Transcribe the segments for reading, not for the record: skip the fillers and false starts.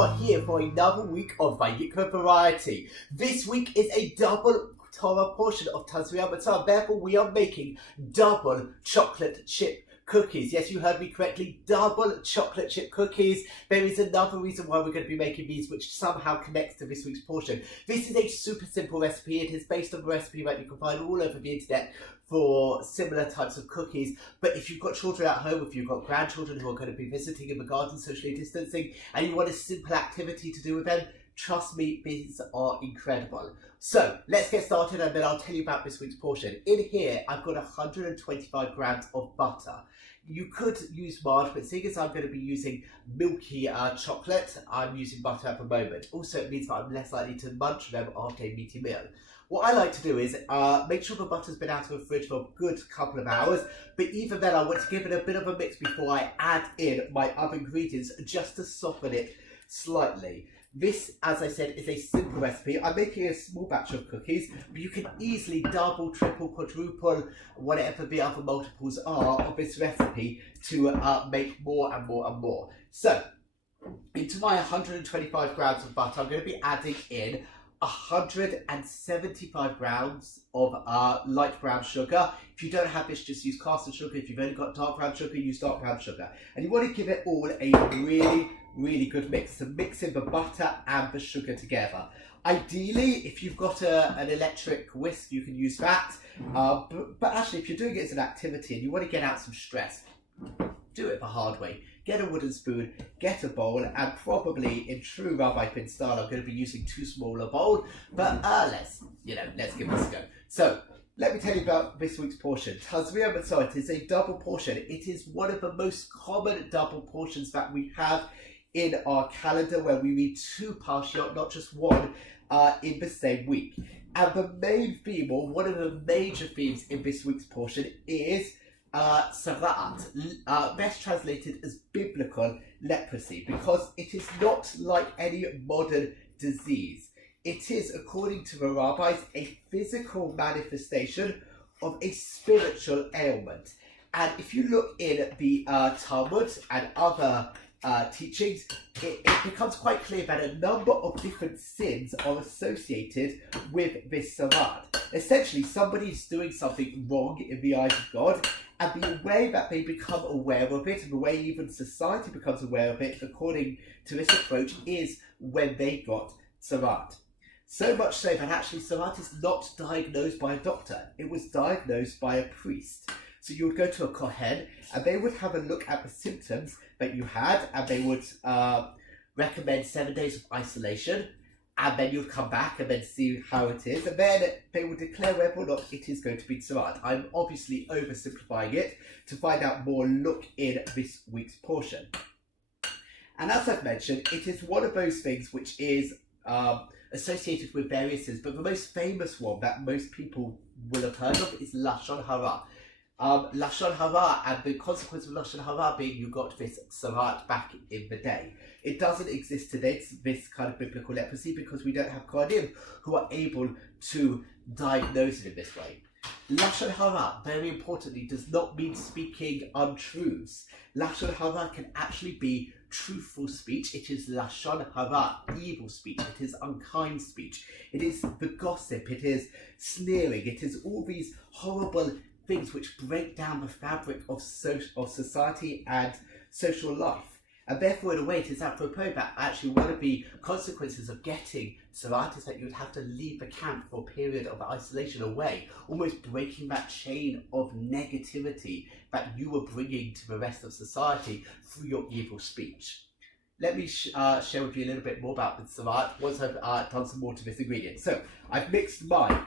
are here for another week of Vayikra variety. This week is a double Torah portion of Tazria Metzora. Therefore, we are making double chocolate chip cookies. Yes, you heard me correctly, double chocolate chip cookies. There is another reason why we're going to be making these, which somehow connects to this week's portion. This is a super simple recipe. It is based on a recipe that you can find all over the internet for similar types of cookies. But if you've got children at home, if you've got grandchildren who are going to be visiting in the garden, socially distancing, and you want a simple activity to do with them, trust me, these are incredible. So let's get started, and then I'll tell you about this week's portion. In here, I've got 125 grams of butter. You could use margarine, but seeing as I'm going to be using milky chocolate, I'm using butter at the moment. Also, it means that I'm less likely to munch them after a meaty meal. What I like to do is make sure the butter's been out of the fridge for a good couple of hours, but even then I want to give it a bit of a mix before I add in my other ingredients just to soften it slightly. This, as I said, is a simple recipe. I'm making a small batch of cookies, but you can easily double, triple, quadruple, whatever the other multiples are of this recipe to make more and more and more. So, into my 125 grams of butter, I'm going to be adding in 175 grams of light brown sugar. If you don't have this, just use caster sugar. If you've only got dark brown sugar, use dark brown sugar. And you want to give it all a really good mix. So mixing the butter and the sugar together. Ideally, if you've got an electric whisk, you can use that. But actually, if you're doing it as an activity and you want to get out some stress, do it the hard way. Get a wooden spoon, get a bowl, and probably in true Rabbi Finn style, I'm going to be using too small a bowl, but let's give this a go. So, let me tell you about this week's portion. Tazria Metzora, it is a double portion. It is one of the most common double portions that we have in our calendar, where we read two parshiot, not just one, in the same week. And the main theme, or one of the major themes in this week's portion, is Sarat, best translated as biblical leprosy, because it is not like any modern disease. It is, according to the rabbis, a physical manifestation of a spiritual ailment. And if you look in the Talmud and other teachings, it becomes quite clear that a number of different sins are associated with this sarat. Essentially, somebody is doing something wrong in the eyes of God, and the way that they become aware of it, and the way even society becomes aware of it, according to this approach, is when they got sarat. So much so that actually sarat is not diagnosed by a doctor. It was diagnosed by a priest. So you would go to a kohen, and they would have a look at the symptoms that you had, and they would recommend 7 days of isolation, and then you'd come back and then see how it is, and then they would declare whether or not it is going to be sarat. I'm obviously oversimplifying it. To find out more, look in this week's portion. And as I've mentioned, it is one of those things which is associated with various sins, but the most famous one that most people will have heard of is Lashon Hara. Lashon Hara, and the consequence of Lashon Hara being you got this sarat back in the day. It doesn't exist today, this kind of biblical leprosy, because we don't have kohanim who are able to diagnose it in this way. Lashon Hara, very importantly, does not mean speaking untruths. Lashon Hara can actually be truthful speech. It is Lashon Hara, evil speech. It is unkind speech. It is the gossip. It is sneering. It is all these horrible things which break down the fabric of society and social life. And therefore, in a way, it is apropos that actually one of the consequences of getting sarat is that you would have to leave the camp for a period of isolation away, almost breaking that chain of negativity that you were bringing to the rest of society through your evil speech. Let me share with you a little bit more about the sarat once I've done some more to this ingredient. So, I've mixed my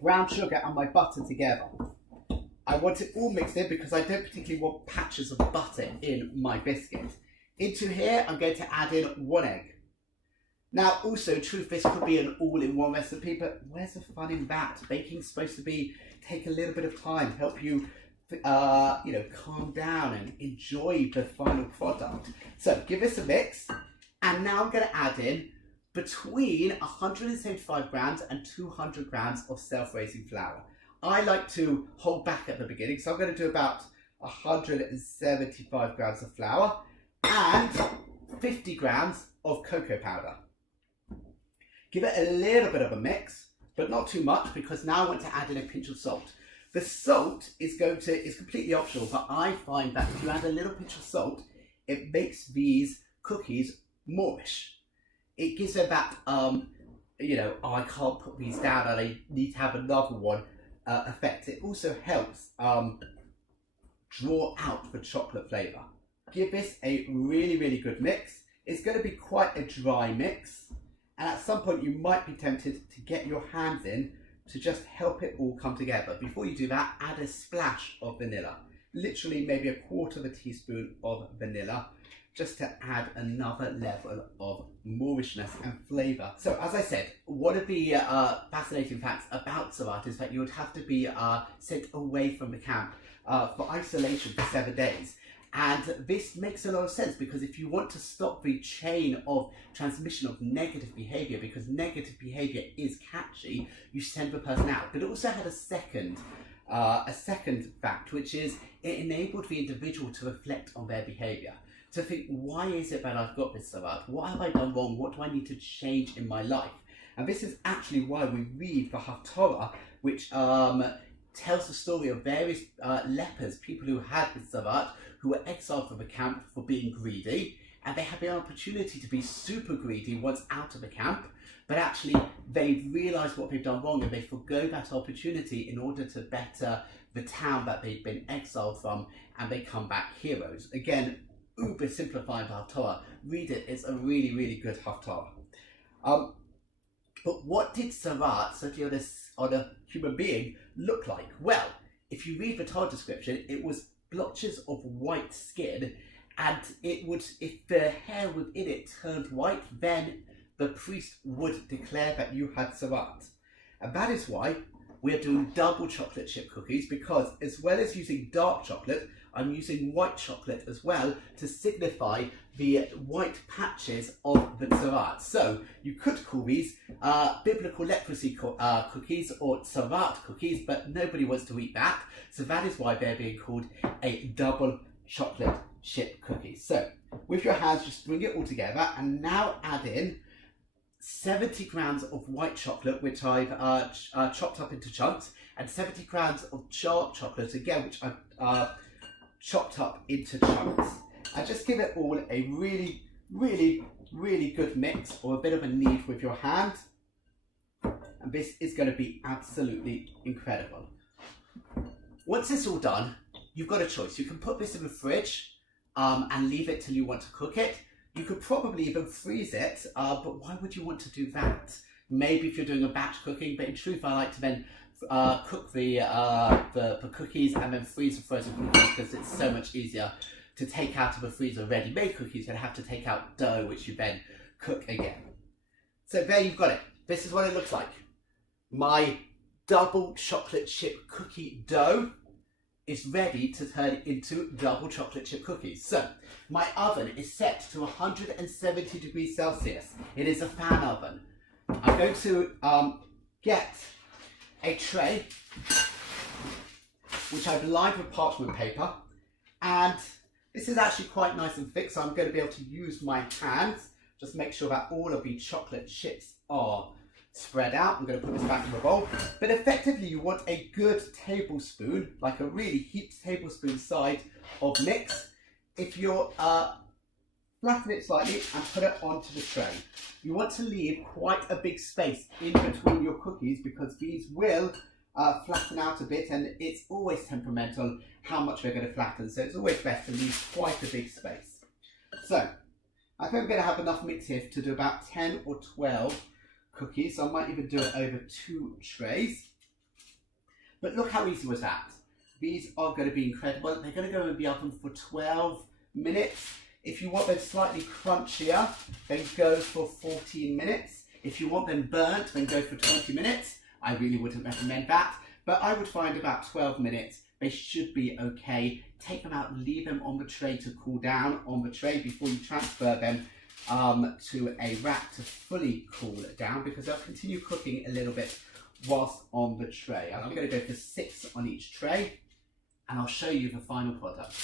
brown sugar and my butter together. I want it all mixed in because I don't particularly want patches of butter in my biscuit. Into here, I'm going to add in 1 egg. Now, also, truth, this could be an all-in-one recipe, but where's the fun in that? Baking's supposed to take a little bit of time, help you, calm down and enjoy the final product. So, give this a mix, and now I'm going to add in between 175 grams and 200 grams of self-raising flour. I like to hold back at the beginning, so I'm going to do about 175 grams of flour. And 50 grams of cocoa powder. Give it a little bit of a mix, but not too much, because now I want to add in a pinch of salt. The salt is completely optional, but I find that if you add a little pinch of salt, it makes these cookies moreish. It gives them that, you know, oh, I can't put these down and I need to have another one effect. It also helps draw out the chocolate flavour. Give this a really, really good mix. It's going to be quite a dry mix, and at some point you might be tempted to get your hands in to just help it all come together. Before you do that, add a splash of vanilla. Literally maybe a quarter of a teaspoon of vanilla, just to add another level of moorishness and flavour. So as I said, one of the fascinating facts about Savat is that you would have to be sent away from the camp for isolation for 7 days. And this makes a lot of sense, because if you want to stop the chain of transmission of negative behaviour, because negative behaviour is catchy, you send the person out. But it also had a second fact, which is it enabled the individual to reflect on their behaviour, to think, why is it that I've got this Savat? What have I done wrong? What do I need to change in my life? And this is actually why we read the Haftorah, which tells the story of various lepers, people who had this Savat, who were exiled from the camp for being greedy, and they had the opportunity to be super greedy once out of the camp, but actually they realise what they've done wrong and they forgo that opportunity in order to better the town that they've been exiled from, and they come back heroes. Again, uber simplifying the Haftorah. Read it, it's a really, really good Haftorah. But what did Savat, certainly on a human being, look like? Well, if you read the Torah description, it was blotches of white skin, and it would, if the hair within it turned white, then the priest would declare that you had Savat. And that is why we are doing double chocolate chip cookies, because as well as using dark chocolate, I'm using white chocolate as well to signify the white patches of the Savat. So you could call these biblical leprosy cookies or Savat cookies, but nobody wants to eat that. So that is why they're being called a double chocolate chip cookie. So with your hands, just bring it all together, and now add in 70 grams of white chocolate, which I've chopped up into chunks, and 70 grams of dark chocolate, again, which I've chopped up into chunks. And just give it all a really, really, really good mix, or a bit of a knead with your hand. And this is going to be absolutely incredible. Once it's all done, you've got a choice. You can put this in the fridge and leave it till you want to cook it. You could probably even freeze it, but why would you want to do that? Maybe if you're doing a batch cooking, but in truth, I like to then cook the cookies and then freeze the frozen cookies, because it's so much easier to take out of the freezer ready-made cookies than have to take out dough, which you then cook again. So there you've got it. This is what it looks like. My double chocolate chip cookie dough is ready to turn into double chocolate chip cookies. So my oven is set to 170 degrees Celsius. It is a fan oven. I'm going to get a tray which I've lined with parchment paper, and this is actually quite nice and thick, so I'm going to be able to use my hands. Just make sure that all of the chocolate chips are spread out. I'm going to put this back in the bowl. But effectively, you want a good tablespoon, like a really heaped tablespoon size of mix. If you're flatten it slightly and put it onto the tray. You want to leave quite a big space in between your cookies, because these will flatten out a bit, and it's always temperamental how much they're going to flatten, so it's always best to leave quite a big space. So I think I'm going to have enough mix here to do about 10 or 12 cookies, so I might even do it over 2 trays. But look how easy was that. These are going to be incredible. They're going to go in the oven for 12 minutes. If you want them slightly crunchier, then go for 14 minutes. If you want them burnt, then go for 20 minutes. I really wouldn't recommend that, but I would find about 12 minutes. They should be okay. Take them out, leave them on the tray to cool down on the tray before you transfer them to a rack to fully cool down, because they'll continue cooking a little bit whilst on the tray. I'm going to go for 6 on each tray, and I'll show you the final product.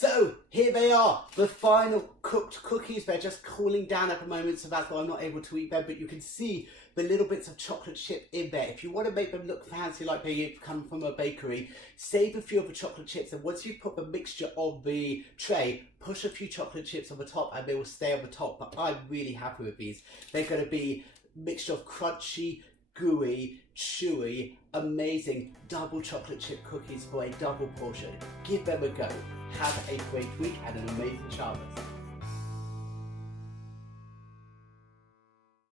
So here they are, the final cooked cookies. They're just cooling down at the moment, so that's why I'm not able to eat them, but you can see the little bits of chocolate chip in there. If you want to make them look fancy like they come from a bakery, save a few of the chocolate chips, and once you've put the mixture on the tray, push a few chocolate chips on the top and they will stay on the top. But I'm really happy with these. They're going to be a mixture of crunchy, gooey, chewy, amazing double chocolate chip cookies for a double portion. Give them a go. Have a great week and an amazing Shabbos.